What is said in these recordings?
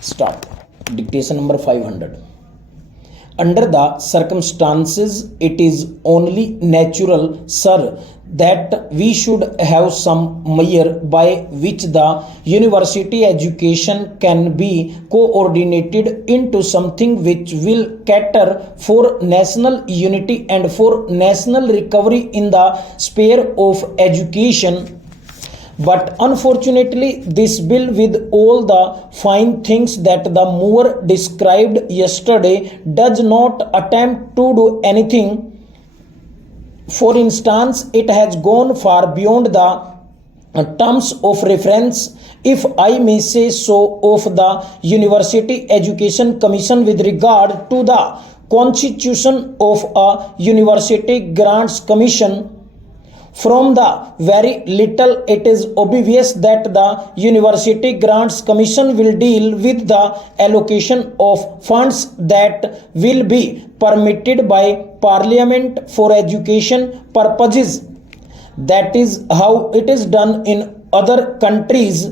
Start. Dictation number 500. Under the circumstances, it is only natural, sir, that we should have some measure by which the university education can be coordinated into something which will cater for national unity and for national recovery in the sphere of education. But unfortunately, this bill, with all the fine things that the mover described yesterday, does not attempt to do anything. For instance, it has gone far beyond the terms of reference, if I may say so, of the University Education Commission with regard to the constitution of a University Grants Commission. From the very little, it is obvious that the University Grants Commission will deal with the allocation of funds that will be permitted by Parliament for education purposes. That is how it is done in other countries.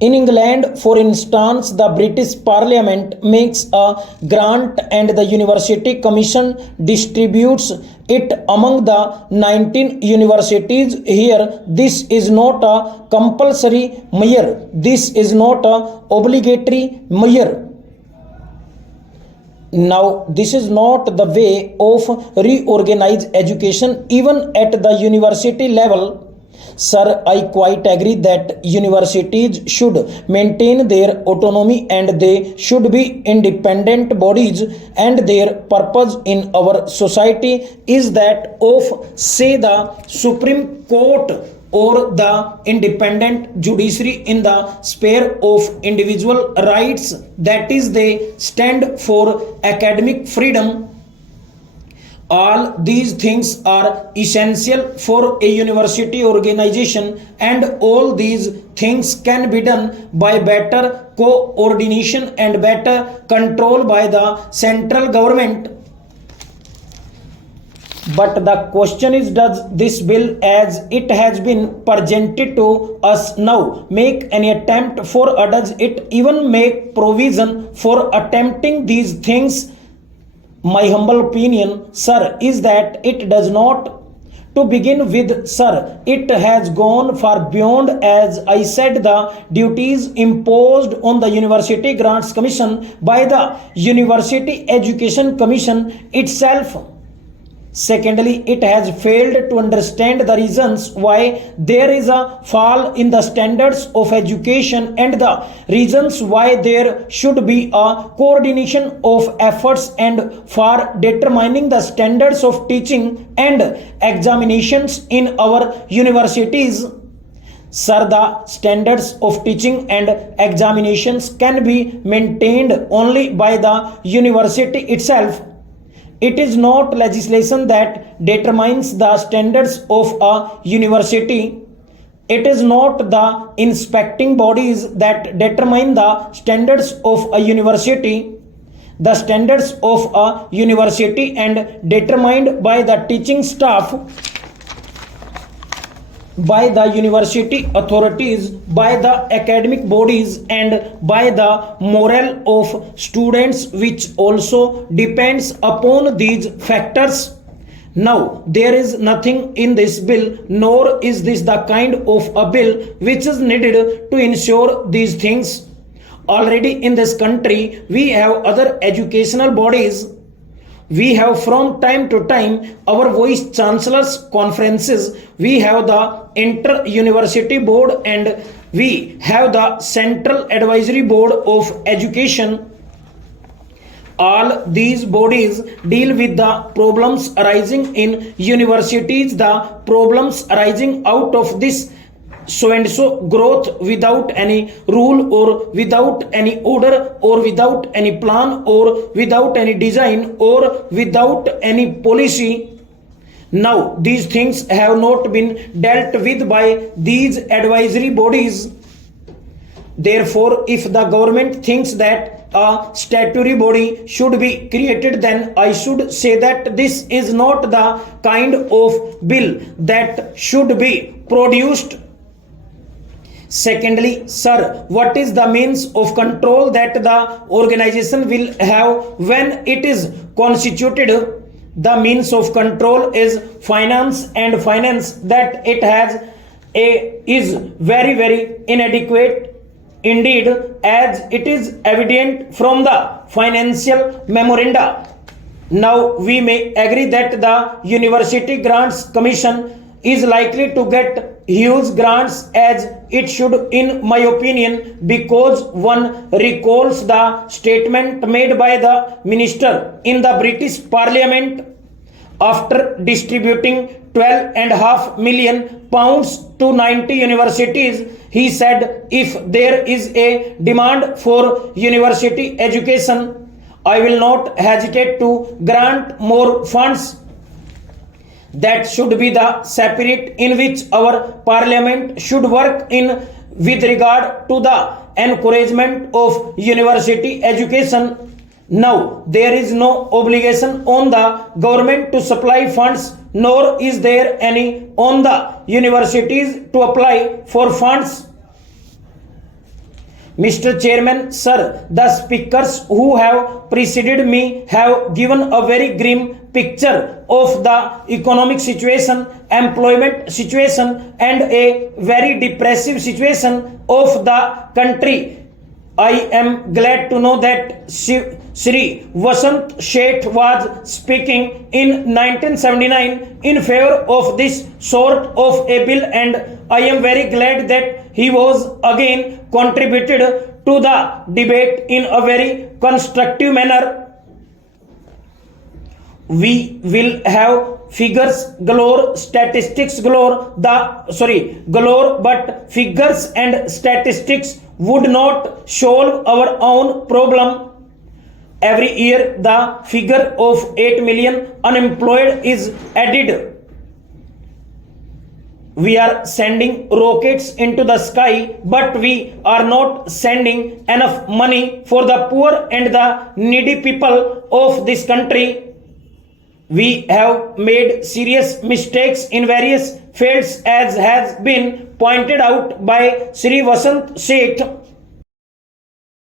In England, for instance, the British Parliament makes a grant and the University Commission distributes it among the 19 universities. Here, this is not a compulsory measure. This is not a obligatory measure. Now, this is not the way of reorganize education even at the university level. Sir, I quite agree that universities should maintain their autonomy and they should be independent bodies, and their purpose in our society is that of, say, the Supreme Court or the independent judiciary in the sphere of individual rights. That is, they stand for academic freedom. All these things are essential for a university organization, and all these things can be done by better coordination and better control by the central government. But the question is, does this bill as it has been presented to us now make any attempt for, or does it even make provision for attempting these things? My humble opinion, sir, is that it does not. To begin with, sir, it has gone far beyond, as I said, the duties imposed on the University Grants Commission by the University Education Commission itself. Secondly, it has failed to understand the reasons why there is a fall in the standards of education and the reasons why there should be a coordination of efforts and for determining the standards of teaching and examinations in our universities. Sir, the standards of teaching and examinations can be maintained only by the university itself. It is not legislation that determines the standards of a university. It is not the inspecting bodies that determine the standards of a university. The standards of a university and determined by the teaching staff, by the university authorities, by the academic bodies, and by the morale of students, which also depends upon these factors. Now, there is nothing in this bill, nor is this the kind of a bill which is needed to ensure these things. Already in this country, we have other educational bodies. We have from time to time our vice chancellors conferences, we have the inter-university board, and we have the central advisory board of education. All these bodies deal with the problems arising in universities, the problems arising out of this so and so growth without any rule or without any order or without any plan or without any design or without any policy. Now, these things have not been dealt with by these advisory bodies. Therefore, if the government thinks that a statutory body should be created, then I should say that this is not the kind of bill that should be produced. Secondly, sir, what is the means of control that the organization will have when it is constituted? The means of control is finance, and finance that it has is very inadequate indeed, as it is evident from the financial memoranda. Now we may agree that the University Grants Commission is likely to get huge grants, as it should, in my opinion, because one recalls the statement made by the minister in the British Parliament after distributing 12.5 million pounds to 90 universities. He said, if there is a demand for university education, I will not hesitate to grant more funds. That should be the spirit in which our parliament should work in with regard to the encouragement of university education. Now, there is no obligation on the government to supply funds, nor is there any on the universities to apply for funds. Mr. Chairman, sir, the speakers who have preceded me have given a very grim picture of the economic situation, employment situation, and a very depressive situation of the country. I am glad to know that Sri Vasant Sheth was speaking in 1979 in favor of this sort of a bill, and I am very glad that he was again contributed to the debate in a very constructive manner. We will have figures galore, statistics galore, but figures and statistics would not solve our own problem. Every year the figure of 8 million unemployed is added. We are sending rockets into the sky, but we are not sending enough money for the poor and the needy people of this country. We have made serious mistakes in various fields, as has been pointed out by Sri Vasant Sheth.